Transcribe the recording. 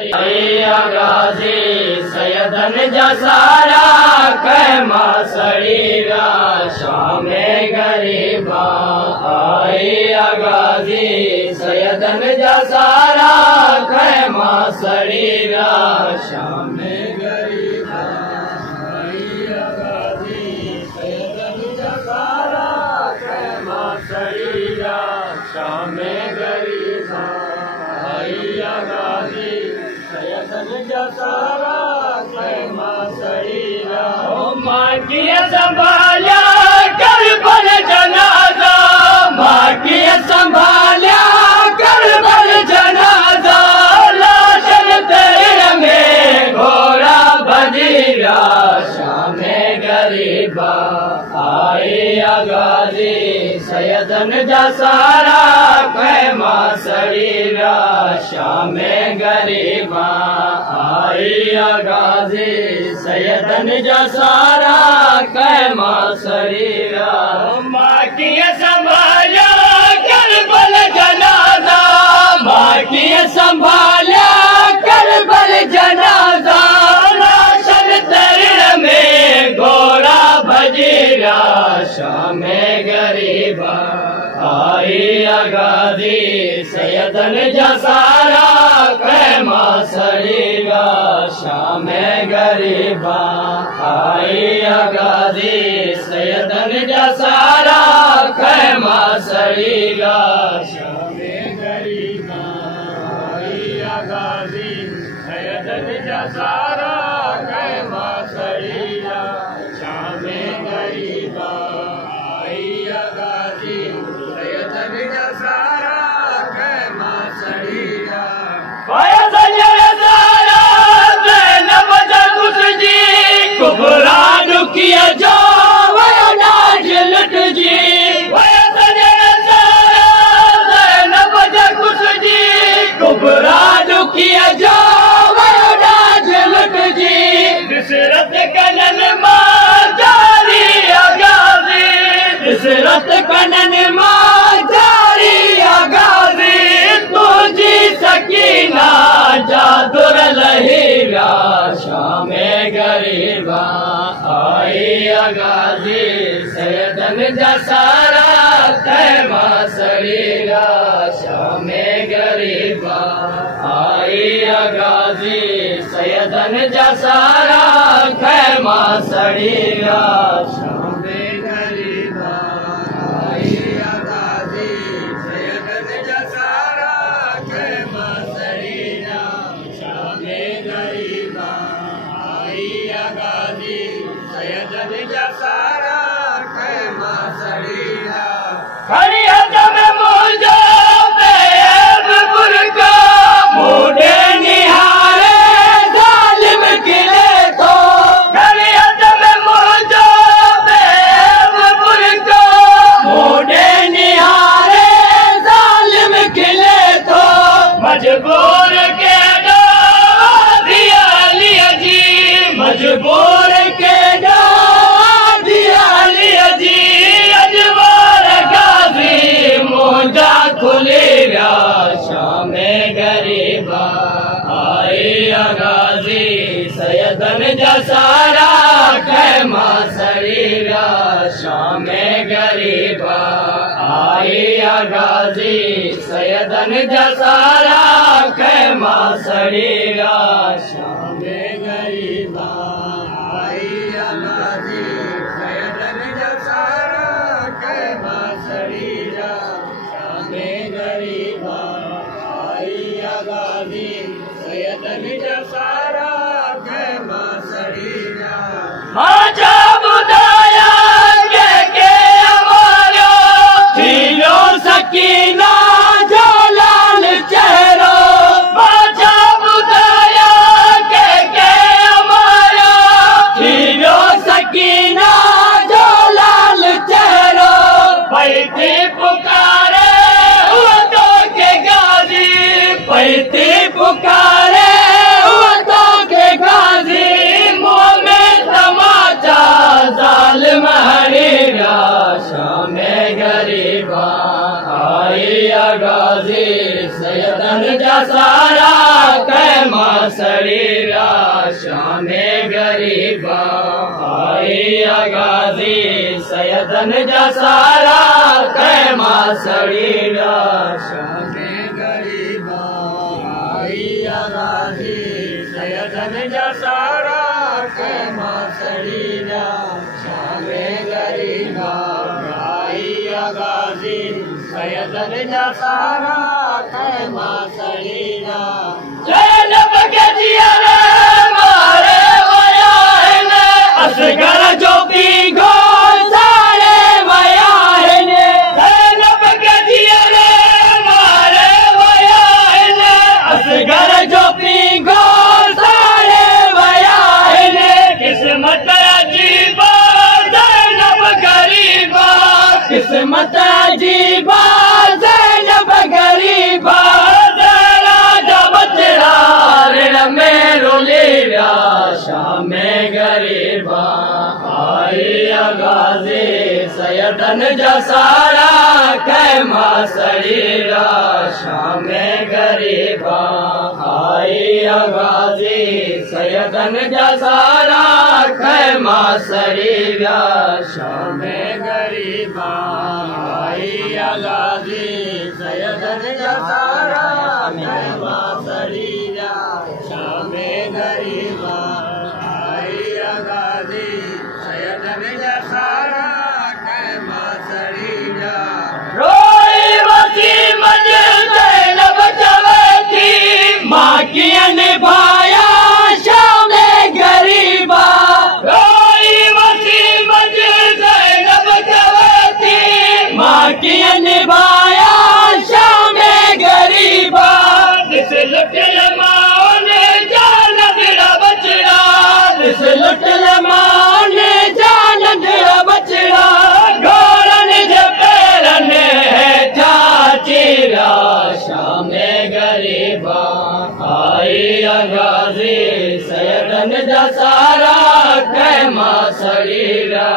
गाजी सैयदन जसारा कैमा सड़ीरा शाम गरीबा आई गाजी सैयदन जसारा कैमा सड़ीरा शाम गरीबा आई गाजी सैयदन जसारा कैमा सड़ीरा शाम गरीबा गाजी सैयदन जसारा कैमा सड़ीरा माँ की संभालिया करबल जनाजा माँ की संभालिया करबल जनाजा लाशन तेरे में घोड़ा बजीरा शाम गरीबा आई गाजी सैयदन जसारा कैमा सड़ीरा शाम गरीबा आई गाजी सैयदन जसारा कैमा सड़ीरा माँ की संभालिया करबल जनाजा माँ की संभालिया करबल जनाजा लाशन तेरे में घोड़ा बजीरा शाम गरीबा आई गाजी सैयदन जसारा कैमा सड़ीरा शाम गरीबा आई गाजी सैयदन जसारा कैमा सड़ीरा शाम गरीबा आई गाजी सैयदन जसारा कैमा सड़ीरा शाम गरीबा आई गाजी सैयदन जसारा कैमा सड़ीरा कुबरा दुखिया जो नाज लुट जी कुबरा दुखिया जो नाज लुट जी दशरथ कनन मां जारी गाजी दशरथ कनन मां जारी गाजी तुझी सकीना जादुर लहीरा शाम गरीबा आई गाजी सैयदन जसारा कैमा सड़ीरा शाम गरीबा आई गाजी सैयदन जसारा कैमा सड़ीरा शाम गरीबा आई गाजी सैयदन जसारा कैमा सड़ीरा शाम गरीबा गाजी सैयदन जसारा कैमा सड़ीरा खड़ी हदम मुझो बेब बुरका मुझे निहारे जालिम किले को खड़ी हदम मुझो बेब बुरका मुझे निहारे जालिम किले तो मजबूर के मजबूर के दिया जी अजवार गाजी मोजा खुलेगा शाम गरीबा आई गाजी सैयदन जसारा कैमा सड़ीरा शाम गरीबा आई गाजी सैयदन जसारा कैमा सड़ीरा शाम गरीबा आई गाजी सैयदन जसारा कैमा सड़ीरा शाम गरीबा आई गाजी सैयदन जसारा कैमा सड़ीरा माचा बुदाया के हमारा थीलो सकीना जो लाल चेहरा माचा बुदाया के हमारा थीलो सकीना जो लाल चेहरा पैती पुकारे हुआ तो के गाजी पैती पुकारे हुआ तो के गाजी मुँह में तमाचा गाज़ी सैयदन जा सारा कैमा सड़ीरा शामे गरीबा आई गाज़ी सैयदन जा सारा कैमा सड़ीरा शामे गरीबा आई गाज़ी सैयदन जा सारा कैमा सड़ीरा शामे गरीबा गाज़ी सैयदन जा सारा कैमा सड़ीरा ज़ैनब के जियारे मारे वया है असगर जो पी गोल सारे वया है ज़ैनब के जियारे मारे वया है असगर जो पी गोल सारे वया है किस्मत अजीबा ज़ैनब गरीबा किस्मत अजीबा ज़ैनब गरीबा राजा बचड़ा ऋण में रोलिया शामे गरीबा आई गाज़ी सैयदन जा सारा कैमा सड़ीरा शामे गरीबा आई गाज़ी सैयदन जा सारा कैमा सड़ीरा शामे गरीबा आई गाज़ी सैयदन जा सारा कैमा सड़ीरा शामे गरीबा आई गाज़ी सैयदन जा सारा कैमा सड़ीरा रोई वसी मंजिल ज़ैनब चवती माँ की निभाया शामे गरीबा रोई वसी मंजिल ज़ैनब चवती माँ की निभाया शामे गरीबा जिस लुटल माँ ने जान दिया बचड़ा जिस लुटल माँ ने जान दिया बचड़ा घोड़न जे पैरन है चाचीरा शामे गरीबा आई गाज़ी सैयदन जा सारा कैमा सड़ीरा।